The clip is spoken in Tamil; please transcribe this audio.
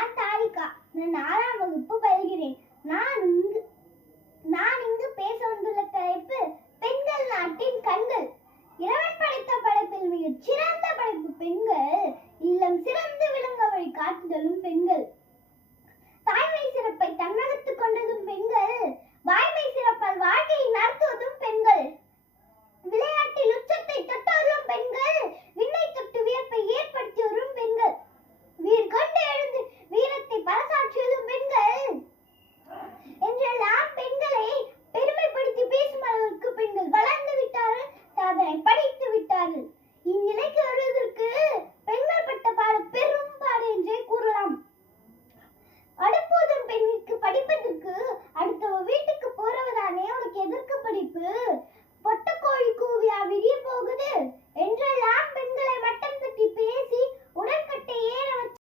நான் தாரிகா. நான் 4ஆம் வகுப்பு பயில்கிறேன். நான் இங்கு பேச வந்துள்ள தலைப்பு பெண்கள் நாட்டின் கண்கள். இறைவன் படைத்த படைப்பில் மிகச் சிறந்த படைப்பு பெண்கள். இல்லம் சிறந்து விளங்க